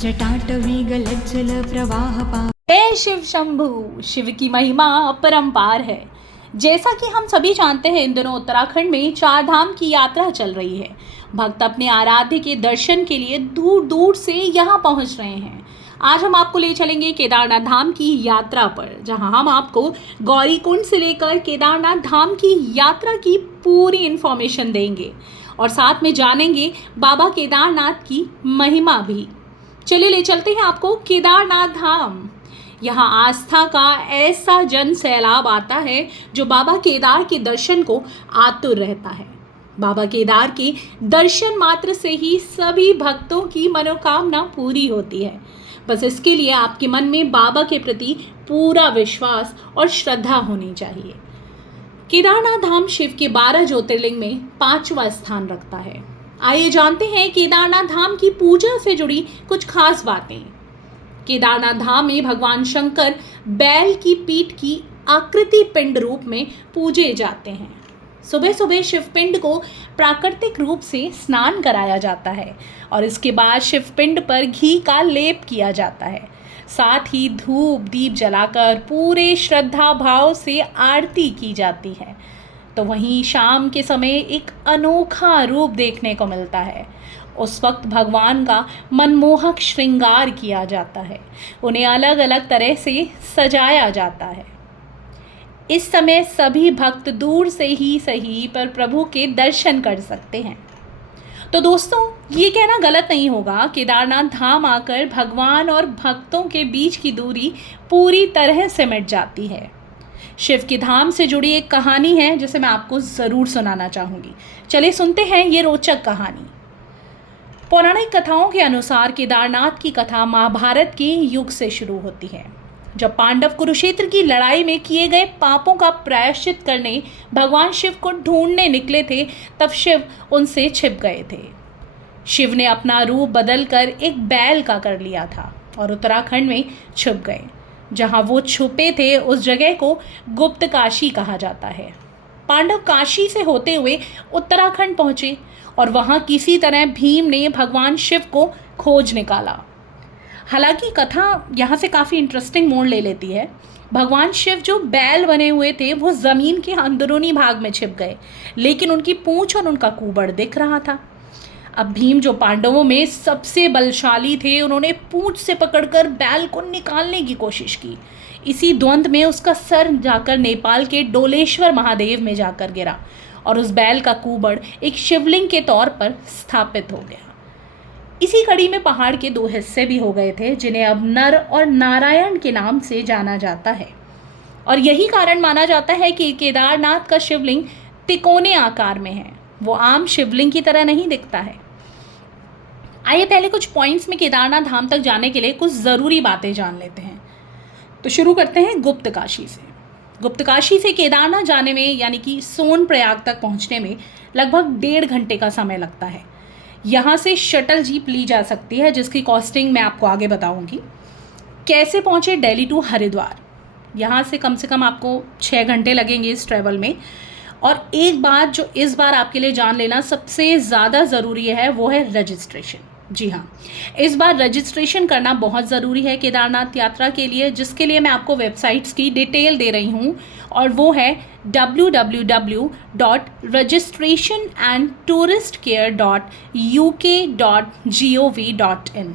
जटाटवी गलज्जल प्रवाह पा। जय शिव शंभु। शिव की महिमा अपरंपार है। जैसा कि हम सभी जानते हैं, इन दिनों उत्तराखंड में चार धाम की यात्रा चल रही है। भक्त अपने आराध्य के दर्शन के लिए दूर दूर से यहाँ पहुँच रहे हैं। आज हम आपको ले चलेंगे केदारनाथ धाम की यात्रा पर, जहां हम आपको गौरीकुंड से लेकर केदारनाथ धाम की यात्रा की पूरी इन्फॉर्मेशन देंगे और साथ में जानेंगे बाबा केदारनाथ की महिमा भी। चलिए ले चलते हैं आपको केदारनाथ धाम। यहाँ आस्था का ऐसा जन सैलाब आता है जो बाबा केदार के दर्शन को आतुर रहता है। बाबा केदार के दर्शन मात्र से ही सभी भक्तों की मनोकामना पूरी होती है। बस इसके लिए आपके मन में बाबा के प्रति पूरा विश्वास और श्रद्धा होनी चाहिए। केदारनाथ धाम शिव के 12 ज्योतिर्लिंग में 5वां स्थान रखता है। आइए जानते हैं केदारनाथ धाम की पूजा से जुड़ी कुछ खास बातें। केदारनाथ धाम में भगवान शंकर बैल की पीठ की आकृति पिंड रूप में पूजे जाते हैं। सुबह सुबह शिवपिंड को प्राकृतिक रूप से स्नान कराया जाता है और इसके बाद शिवपिंड पर घी का लेप किया जाता है। साथ ही धूप दीप जलाकर पूरे श्रद्धा भाव से आरती की जाती है। तो वहीं शाम के समय एक अनोखा रूप देखने को मिलता है। उस वक्त भगवान का मनमोहक श्रृंगार किया जाता है। उन्हें अलग अलग तरह से सजाया जाता है। इस समय सभी भक्त दूर से ही सही पर प्रभु के दर्शन कर सकते हैं। तो दोस्तों, ये कहना गलत नहीं होगा, केदारनाथ धाम आकर भगवान और भक्तों के बीच की दूरी पूरी तरह से मिट जाती है। शिव के धाम से जुड़ी एक कहानी है जिसे मैं आपको ज़रूर सुनाना चाहूँगी। चलिए सुनते हैं ये रोचक कहानी। पौराणिक कथाओं के अनुसार केदारनाथ की कथा महाभारत के युग से शुरू होती है। जब पांडव कुरुक्षेत्र की लड़ाई में किए गए पापों का प्रायश्चित करने भगवान शिव को ढूंढने निकले थे, तब शिव उनसे छिप गए थे। शिव ने अपना रूप बदलकर एक बैल का कर लिया था और उत्तराखंड में छुप गए। जहां वो छुपे थे उस जगह को गुप्त काशी कहा जाता है। पांडव काशी से होते हुए उत्तराखंड पहुंचे और वहां किसी तरह भीम ने भगवान शिव को खोज निकाला। हालांकि कथा यहाँ से काफ़ी इंटरेस्टिंग मोड़ ले लेती है। भगवान शिव जो बैल बने हुए थे वो ज़मीन के अंदरूनी भाग में छिप गए, लेकिन उनकी पूंछ और उनका कुबड़ दिख रहा था। अब भीम जो पांडवों में सबसे बलशाली थे, उन्होंने पूंछ से पकड़कर बैल को निकालने की कोशिश की। इसी द्वंद्व में उसका सर जाकर नेपाल के डोलेश्वर महादेव में जाकर गिरा और उस बैल का कुबड़ एक शिवलिंग के तौर पर स्थापित हो गया। इसी कड़ी में पहाड़ के 2 हिस्से भी हो गए थे, जिन्हें अब नर और नारायण के नाम से जाना जाता है। और यही कारण माना जाता है कि केदारनाथ का शिवलिंग तिकोने आकार में है, वो आम शिवलिंग की तरह नहीं दिखता है। आइए पहले कुछ पॉइंट्स में केदारनाथ धाम तक जाने के लिए कुछ ज़रूरी बातें जान लेते हैं। तो शुरू करते हैं गुप्त काशी से। गुप्त काशी से केदारनाथ जाने में यानी कि सोनप्रयाग तक पहुंचने में लगभग 1.5 घंटे का समय लगता है। यहाँ से शटल जीप ली जा सकती है, जिसकी कॉस्टिंग मैं आपको आगे बताऊंगी। कैसे पहुँचे दिल्ली टू हरिद्वार, यहाँ से कम आपको 6 घंटे लगेंगे इस ट्रैवल में। और एक बात जो इस बार आपके लिए जान लेना सबसे ज़्यादा ज़रूरी है वो है रजिस्ट्रेशन। जी हाँ, इस बार रजिस्ट्रेशन करना बहुत ज़रूरी है केदारनाथ यात्रा के लिए, जिसके लिए मैं आपको वेबसाइट्स की डिटेल दे रही हूँ और वो है www.registrationandtouristcare.uk.gov.in।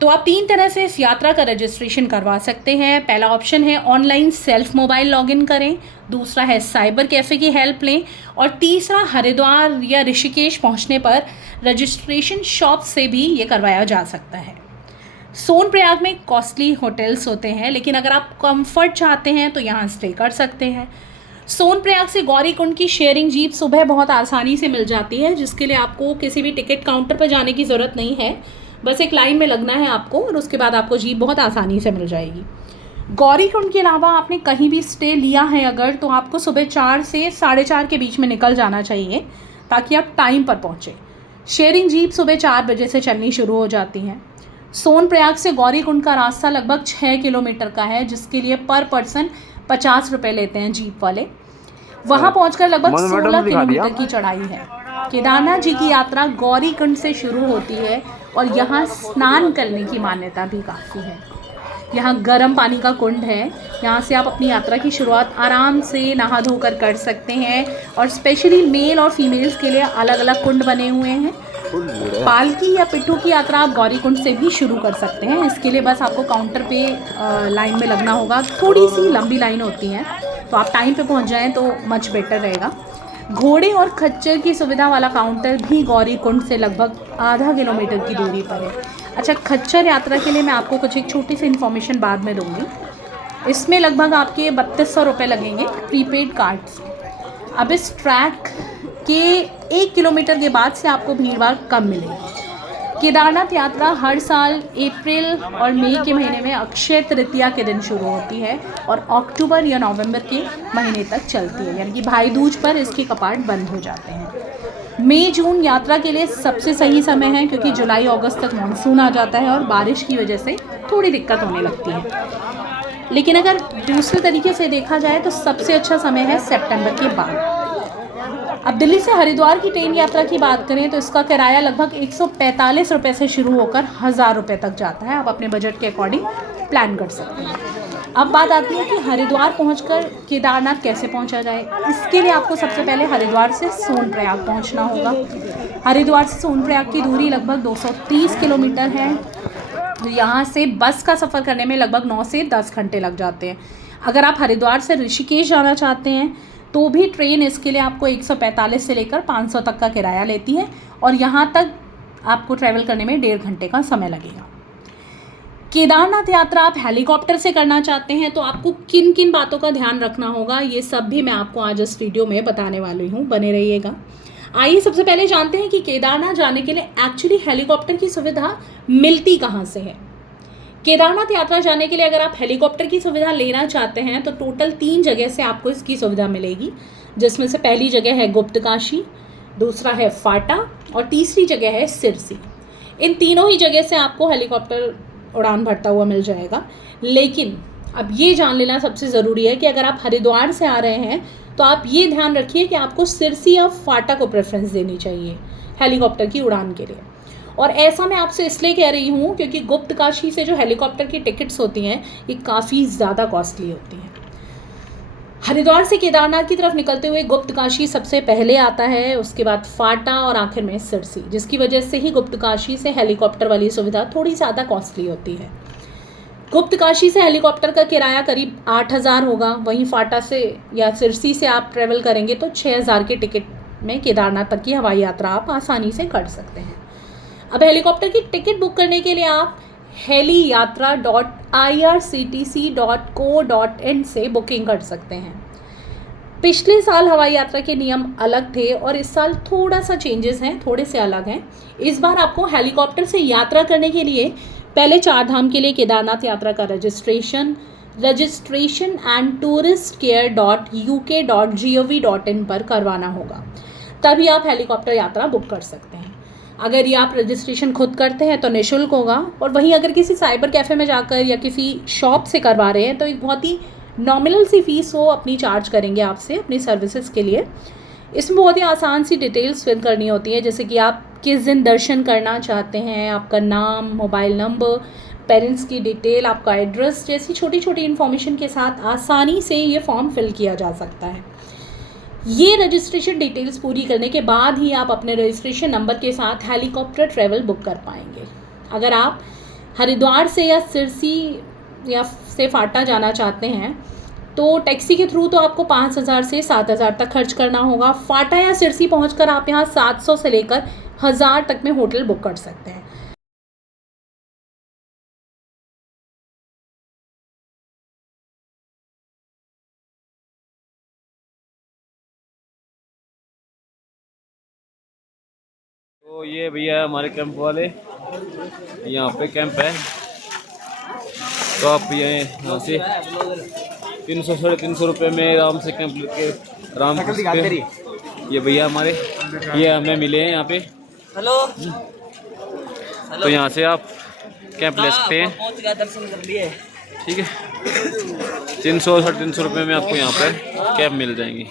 तो आप 3 तरह से इस यात्रा का रजिस्ट्रेशन करवा सकते हैं। पहला ऑप्शन है ऑनलाइन सेल्फ मोबाइल लॉगिन करें, दूसरा है साइबर कैफ़े की हेल्प लें और तीसरा हरिद्वार या ऋषिकेश पहुंचने पर रजिस्ट्रेशन शॉप से भी ये करवाया जा सकता है। सोनप्रयाग में कॉस्टली होटल्स होते हैं, लेकिन अगर आप कंफर्ट चाहते हैं तो यहाँ स्टे कर सकते हैं। सोनप्रयाग से गौरीकुंड की शेयरिंग जीप सुबह बहुत आसानी से मिल जाती है, जिसके लिए आपको किसी भी टिकट काउंटर पर जाने की ज़रूरत नहीं है। बस एक लाइन में लगना है आपको और उसके बाद आपको जीप बहुत आसानी से मिल जाएगी। गौरीकुंड के अलावा आपने कहीं भी स्टे लिया है अगर, तो आपको सुबह 4 से 4:30 के बीच में निकल जाना चाहिए ताकि आप टाइम पर पहुँचें। शेयरिंग जीप सुबह 4 बजे से चलनी शुरू हो जाती हैं। सोनप्रयाग से गौरीकुंड का रास्ता लगभग 6 किलोमीटर का है, जिसके लिए पर पर्सन 50 रुपये लेते हैं जीप वाले। वहाँ पहुँचकर लगभग 16 किलोमीटर की चढ़ाई है। केदारनाथ जी की यात्रा गौरीकुंड से शुरू होती है और यहाँ स्नान करने की मान्यता भी काफ़ी है। यहाँ गर्म पानी का कुंड है, यहाँ से आप अपनी यात्रा की शुरुआत आराम से नहा धोकर कर सकते हैं। और स्पेशली मेल और फीमेल्स के लिए अलग अलग कुंड बने हुए हैं। पालकी या पिट्ठू की यात्रा आप गौरी कुंड से भी शुरू कर सकते हैं। इसके लिए बस आपको काउंटर पे लाइन में लगना होगा। थोड़ी सी लंबी लाइन होती है, तो आप टाइम पे पहुंच जाएं तो मच बेटर रहेगा। घोड़े और खच्चर की सुविधा वाला काउंटर भी गौरी कुंड से लगभग आधा किलोमीटर की दूरी पर है। अच्छा, खच्चर यात्रा के लिए मैं आपको कुछ एक छोटी सी इन्फॉर्मेशन बाद में दूंगी। इसमें लगभग आपके 3200 रुपये लगेंगे प्रीपेड कार्ड से। अब इस ट्रैक के 1 किलोमीटर के बाद से आपको भीड़-भाड़ कम मिलेगी। केदारनाथ यात्रा हर साल अप्रैल और मई के महीने में अक्षय तृतीया के दिन शुरू होती है और अक्टूबर या नवंबर के महीने तक चलती है, यानी कि भाई दूज पर इसके कपाट बंद हो जाते हैं। मई जून यात्रा के लिए सबसे सही समय है, क्योंकि जुलाई अगस्त तक मानसून आ जाता है और बारिश की वजह से थोड़ी दिक्कत होने लगती है। लेकिन अगर दूसरे तरीके से देखा जाए तो सबसे अच्छा समय है सितंबर के बाद। अब दिल्ली से हरिद्वार की ट्रेन यात्रा की बात करें तो इसका किराया लगभग 145 रुपये से शुरू होकर 1000 रुपये तक जाता है। आप अपने बजट के अकॉर्डिंग प्लान कर सकते हैं। अब बात आती है कि हरिद्वार पहुंचकर केदारनाथ कैसे पहुंचा जाए। इसके लिए आपको सबसे पहले हरिद्वार से सोनप्रयाग पहुंचना होगा। हरिद्वार से सोनप्रयाग की दूरी लगभग 230 किलोमीटर है। यहाँ से बस का सफ़र करने में लगभग 9 से 10 घंटे लग जाते हैं। अगर आप हरिद्वार से ऋषिकेश जाना चाहते हैं तो भी ट्रेन इसके लिए आपको 145 से लेकर 500 तक का किराया लेती है और यहाँ तक आपको ट्रैवल करने में 1.5 घंटे का समय लगेगा। केदारनाथ यात्रा आप हेलीकॉप्टर से करना चाहते हैं तो आपको किन किन बातों का ध्यान रखना होगा, ये सब भी मैं आपको आज इस वीडियो में बताने वाली हूँ, बने रहिएगा। आइए सबसे पहले जानते हैं कि केदारनाथ जाने के लिए एक्चुअली हेलीकॉप्टर की सुविधा मिलती कहाँ से है। केदारनाथ यात्रा जाने के लिए अगर आप हेलीकॉप्टर की सुविधा लेना चाहते हैं तो टोटल 3 जगह से आपको इसकी सुविधा मिलेगी, जिसमें से पहली जगह है गुप्तकाशी, दूसरा है फाटा और तीसरी जगह है सिरसी। इन तीनों ही जगह से आपको हेलीकॉप्टर उड़ान भरता हुआ मिल जाएगा। लेकिन अब ये जान लेना सबसे ज़रूरी है कि अगर आप हरिद्वार से आ रहे हैं तो आप ये ध्यान रखिए कि आपको सिरसी या फाटा को प्रेफरेंस देनी चाहिए हेलीकॉप्टर की उड़ान के लिए। और ऐसा मैं आपसे इसलिए कह रही हूँ क्योंकि गुप्तकाशी से जो हेलीकॉप्टर की टिकट्स होती हैं ये काफ़ी ज़्यादा कॉस्टली होती हैं। हरिद्वार से केदारनाथ की तरफ निकलते हुए गुप्तकाशी सबसे पहले आता है, उसके बाद फाटा और आखिर में सिरसी, जिसकी वजह से ही गुप्तकाशी से हेलीकॉप्टर वाली सुविधा थोड़ी ज़्यादा कॉस्टली होती है। गुप्तकाशी से हेलीकॉप्टर का किराया करीब 8000 होगा। वहीं फाटा से या सिरसी से आप ट्रेवल करेंगे तो 6000 के टिकट में केदारनाथ तक की हवाई यात्रा आप आसानी से कर सकते हैं। अब हेलीकॉप्टर की टिकट बुक करने के लिए आप heliyatra.irctc.co.in से बुकिंग कर सकते हैं। पिछले साल हवाई यात्रा के नियम अलग थे और इस साल थोड़ा सा चेंजेस हैं, थोड़े से अलग हैं। इस बार आपको हेलीकॉप्टर से यात्रा करने के लिए पहले 4 धाम के लिए केदारनाथ यात्रा का रजिस्ट्रेशन एंड touristcare.uk.gov.in पर करवाना होगा, तभी आप हेलीकॉप्टर यात्रा बुक कर सकते हैं। अगर ये आप रजिस्ट्रेशन खुद करते हैं तो निःशुल्क होगा, और वहीं अगर किसी साइबर कैफ़े में जाकर या किसी शॉप से करवा रहे हैं तो एक बहुत ही नॉमिनल सी फ़ीस वो अपनी चार्ज करेंगे आपसे अपनी सर्विसेज के लिए। इसमें बहुत ही आसान सी डिटेल्स फिल करनी होती है, जैसे कि आप किस दिन दर्शन करना चाहते हैं, आपका नाम, मोबाइल नंबर, पेरेंट्स की डिटेल, आपका एड्रेस जैसी छोटी छोटी इन्फॉर्मेशन के साथ आसानी से ये फॉर्म फिल किया जा सकता है। ये रजिस्ट्रेशन डिटेल्स पूरी करने के बाद ही आप अपने रजिस्ट्रेशन नंबर के साथ हेलीकॉप्टर ट्रैवल बुक कर पाएंगे। अगर आप हरिद्वार से या सिरसी या से फाटा जाना चाहते हैं तो टैक्सी के थ्रू तो आपको 5000 से 7000 तक खर्च करना होगा। फाटा या सिरसी पहुंचकर आप यहाँ 700 से लेकर 1000 तक में होटल बुक कर सकते हैं। तो ये भैया हमारे कैंप वाले, यहाँ पे कैंप है। तो आप यहाँ से 300-350 रुपये में आराम से कैंप लेके आराम से। ये भैया हमारे ये हमें मिले हैं यहाँ पे। हेलो तो यहाँ से आप कैंप ले सकते हैं, पहुंच गया, दर्शन कर लिए। ठीक है। 300-350 रुपये में आपको यहाँ पर कैंप मिल जाएंगे।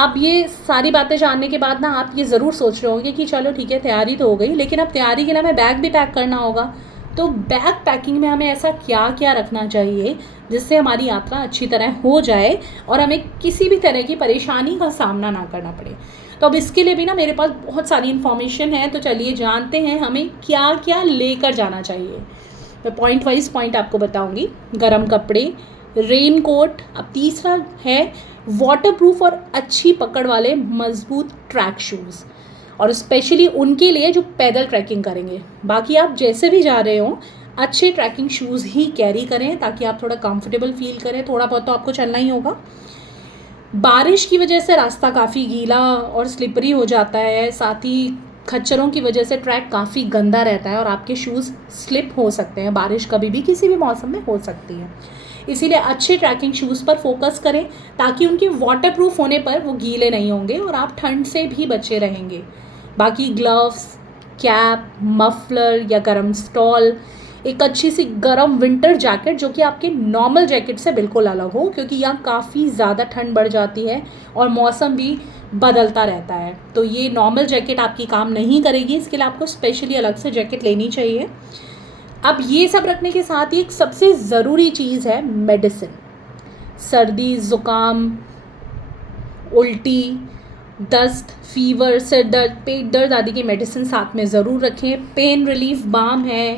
अब ये सारी बातें जानने के बाद ना आप ये ज़रूर सोच रहे होंगे कि चलो ठीक है, तैयारी तो हो गई, लेकिन अब तैयारी के लिए हमें बैग भी पैक करना होगा। तो बैग पैकिंग में हमें ऐसा क्या क्या रखना चाहिए जिससे हमारी यात्रा अच्छी तरह हो जाए और हमें किसी भी तरह की परेशानी का सामना ना करना पड़े। तो अब इसके लिए भी ना मेरे पास बहुत सारी इन्फॉर्मेशन है, तो चलिए जानते हैं हमें क्या क्या लेकर जाना चाहिए। मैं पॉइंट वाइज पॉइंट आपको बताऊंगी। गर्म कपड़े, रेन कोट, अब तीसरा है वाटरप्रूफ और अच्छी पकड़ वाले मजबूत ट्रैक शूज़, और स्पेशली उनके लिए जो पैदल ट्रैकिंग करेंगे। बाकी आप जैसे भी जा रहे हो अच्छे ट्रैकिंग शूज़ ही कैरी करें ताकि आप थोड़ा कंफर्टेबल फील करें। थोड़ा बहुत तो आपको चलना ही होगा। बारिश की वजह से रास्ता काफ़ी गीला और स्लिपरी हो जाता है, साथ ही खच्चरों की वजह से ट्रैक काफ़ी गंदा रहता है और आपके शूज़ स्लिप हो सकते हैं। बारिश कभी भी किसी भी मौसम में हो सकती है, इसीलिए अच्छे ट्रैकिंग शूज़ पर फोकस करें ताकि उनके वाटरप्रूफ होने पर वो गीले नहीं होंगे और आप ठंड से भी बचे रहेंगे। बाकी ग्लव्स, कैप, मफलर या गर्म स्टॉल, एक अच्छी सी गर्म विंटर जैकेट जो कि आपके नॉर्मल जैकेट से बिल्कुल अलग हो, क्योंकि यहाँ काफ़ी ज़्यादा ठंड बढ़ जाती है और मौसम भी बदलता रहता है। तो ये नॉर्मल जैकेट आपकी काम नहीं करेगी, इसके लिए आपको स्पेशली अलग से जैकेट लेनी चाहिए। अब ये सब रखने के साथ ही एक सबसे ज़रूरी चीज़ है मेडिसिन। सर्दी, ज़ुकाम, उल्टी, दस्त, फीवर, सिर दर्द, पेट दर्द आदि की मेडिसिन साथ में ज़रूर रखें। पेन रिलीफ बाम है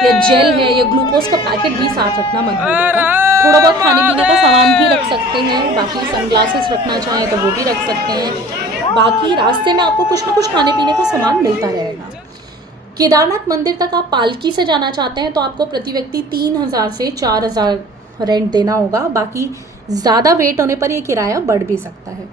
या जेल है या ग्लूकोज का पैकेट भी साथ रखना मत भूलिएगा। थोड़ा बहुत खाने पीने का सामान भी रख सकते हैं, बाकी सनग्लासेस रखना चाहें तो वो भी रख सकते हैं। बाकी रास्ते में आपको कुछ ना कुछ खाने पीने का सामान मिलता रहेगा। केदारनाथ मंदिर तक आप पालकी से जाना चाहते हैं तो आपको प्रति व्यक्ति 3000 से 4000 रेंट देना होगा। बाकी ज़्यादा वेट होने पर ये किराया बढ़ भी सकता है।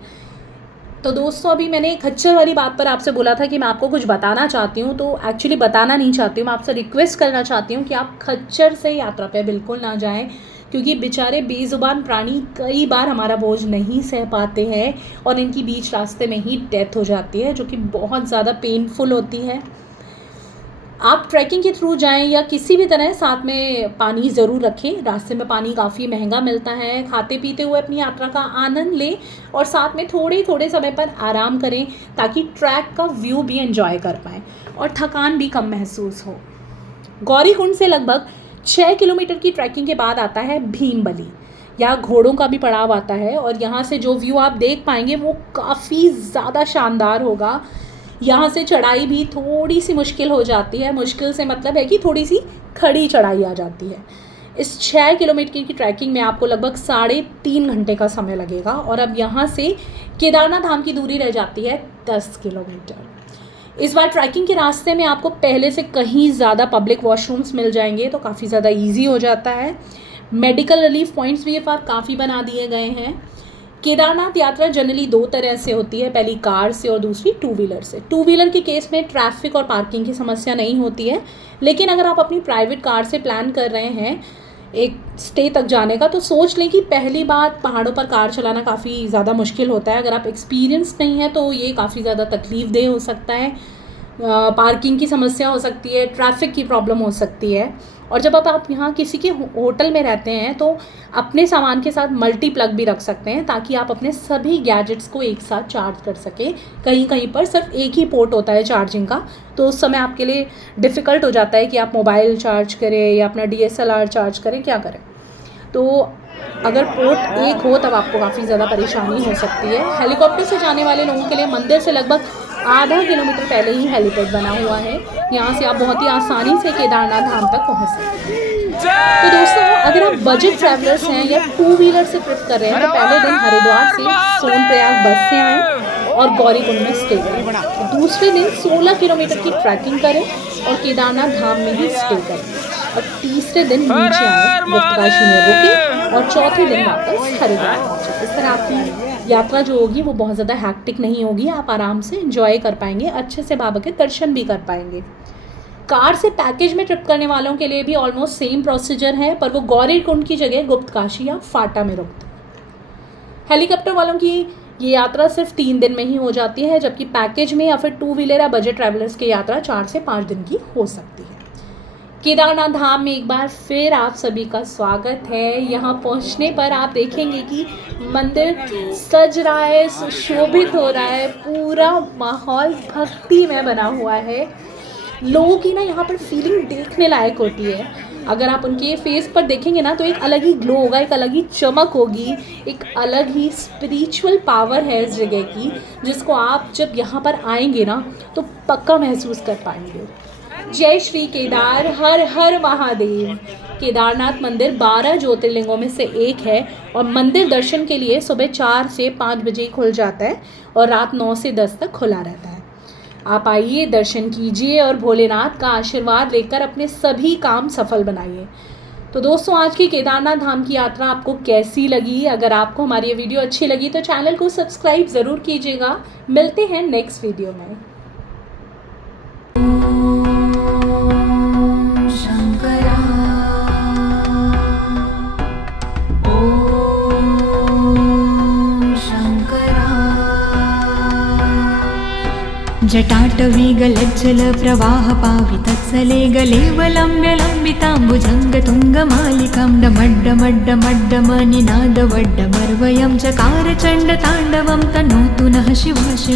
तो दोस्तों, अभी मैंने खच्चर वाली बात पर आपसे बोला था कि मैं आपको कुछ बताना चाहती हूँ, तो एक्चुअली बताना नहीं चाहती हूँ, मैं आपसे रिक्वेस्ट करना चाहती हूँ कि आप खच्चर से यात्रा पे बिल्कुल ना जाएं, क्योंकि बेचारे बेज़ुबान प्राणी कई बार हमारा बोझ नहीं सह पाते हैं और इनकी बीच रास्ते में ही डेथ हो जाती है, जो कि बहुत ज़्यादा पेनफुल होती है। आप ट्रैकिंग के थ्रू जाएं या किसी भी तरह साथ में पानी ज़रूर रखें। रास्ते में पानी काफ़ी महंगा मिलता है। खाते पीते हुए अपनी यात्रा का आनंद लें और साथ में थोड़े थोड़े समय पर आराम करें ताकि ट्रैक का व्यू भी एंजॉय कर पाएँ और थकान भी कम महसूस हो। गौरीकुंड से लगभग 6 किलोमीटर की ट्रैकिंग के बाद आता है भीमबली। यहाँ घोड़ों का भी पड़ाव आता है और यहाँ से जो व्यू आप देख पाएंगे वो काफ़ी ज़्यादा शानदार होगा। यहाँ से चढ़ाई भी थोड़ी सी मुश्किल हो जाती है। मुश्किल से मतलब है कि थोड़ी सी खड़ी चढ़ाई आ जाती है। इस 6 किलोमीटर की ट्रैकिंग में आपको लगभग 3.5 घंटे का समय लगेगा और अब यहाँ से केदारनाथ धाम की दूरी रह जाती है 10 किलोमीटर। इस बार ट्रैकिंग के रास्ते में आपको पहले से कहीं ज़्यादा पब्लिक वॉशरूम्स मिल जाएंगे, तो काफ़ी ज़्यादा ईजी हो जाता है। मेडिकल रिलीफ पॉइंट्स भी ये बार काफ़ी बना दिए गए हैं। केदारनाथ यात्रा जनरली 2 तरह से होती है, पहली कार से और दूसरी 2 व्हीलर से। 2 व्हीलर के केस में ट्रैफिक और पार्किंग की समस्या नहीं होती है, लेकिन अगर आप अपनी प्राइवेट कार से प्लान कर रहे हैं एक स्टे तक जाने का, तो सोच लें कि पहली बात पहाड़ों पर कार चलाना काफ़ी ज़्यादा मुश्किल होता है। अगर आप एक्सपीरियंस नहीं है तो ये काफ़ी ज़्यादा तकलीफ़देह हो सकता है। पार्किंग की समस्या हो सकती है, ट्रैफिक की प्रॉब्लम हो सकती है। और जब आप यहाँ किसी के होटल में रहते हैं तो अपने सामान के साथ मल्टी प्लग भी रख सकते हैं ताकि आप अपने सभी गैजेट्स को एक साथ चार्ज कर सकें। कहीं कहीं पर सिर्फ एक ही पोर्ट होता है चार्जिंग का, तो उस समय आपके लिए डिफ़िकल्ट हो जाता है कि आप मोबाइल चार्ज करें या अपना DSLR चार्ज करें, क्या करें। तो अगर पोर्ट एक हो तब आपको काफ़ी ज़्यादा परेशानी हो सकती है। हेलीकॉप्टर से जाने वाले लोगों के लिए मंदिर से लगभग आधा किलोमीटर पहले ही हेलीपैड बना हुआ है। यहाँ से आप बहुत ही आसानी से केदारनाथ धाम तक पहुँच सकते हैं। तो दोस्तों, अगर आप बजट ट्रैवलर्स हैं या 2 व्हीलर से ट्रिप कर रहे हैं तो पहले दिन हरिद्वार से सोनप्रयाग बस से आएँ और गौरीकुंड में स्टे करें। दूसरे दिन 16 किलोमीटर की ट्रैकिंग करें और केदारनाथ धाम में ही स्टे करें और तीसरे दिन नीचे आए, गुप्तकाशी में रुकें और चौथे दिन वापस हरिद्वार पहुँचे। इस तरह आपकी यात्रा जो होगी वो बहुत ज़्यादा हैक्टिक नहीं होगी, आप आराम से एंजॉय कर पाएंगे, अच्छे से बाबा के दर्शन भी कर पाएंगे। कार से पैकेज में ट्रिप करने वालों के लिए भी ऑलमोस्ट सेम प्रोसीजर है, पर वो गौरीकुंड की जगह गुप्तकाशी या फाटा में रुकते हैं। हेलीकॉप्टर वालों की ये यात्रा सिर्फ 3 दिन में ही हो जाती है, जबकि पैकेज में या फिर 2 व्हीलर या बजट ट्रैवलर्स की यात्रा 4 से 5 दिन की हो सकती है। केदारनाथ धाम में एक बार फिर आप सभी का स्वागत है। यहाँ पहुँचने पर आप देखेंगे कि मंदिर सज रहा है, सुशोभित हो रहा है, पूरा माहौल भक्ति में बना हुआ है। लोगों की ना यहाँ पर फीलिंग देखने लायक होती है। अगर आप उनके फेस पर देखेंगे ना तो एक अलग ही ग्लो होगा, एक अलग ही चमक होगी, एक अलग ही स्पिरिचुअल पावर है इस जगह की, जिसको आप जब यहाँ पर आएंगे ना तो पक्का महसूस कर पाएंगे। जय श्री केदार, हर हर महादेव। केदारनाथ मंदिर 12 ज्योतिर्लिंगों में से एक है और मंदिर दर्शन के लिए सुबह 4 से 5 बजे खुल जाता है और रात 9 से 10 तक खुला रहता है। आप आइए, दर्शन कीजिए और भोलेनाथ का आशीर्वाद लेकर अपने सभी काम सफल बनाइए। तो दोस्तों, आज की केदारनाथ धाम की यात्रा आपको कैसी लगी? अगर आपको हमारी ये वीडियो अच्छी लगी तो चैनल को सब्सक्राइब ज़रूर कीजिएगा। मिलते हैं नेक्स्ट वीडियो में। जटाटवीगलज्जल प्रवाह पावितत्सले गलेवलम्ब्य लम्बिताम्बुजङ्गतुङ्गमालिकां डमड्डमड्डमड्डमनिनादवड्डमर्वयं चकार चण्डताण्डवं तनोतु नः शिवा शिव।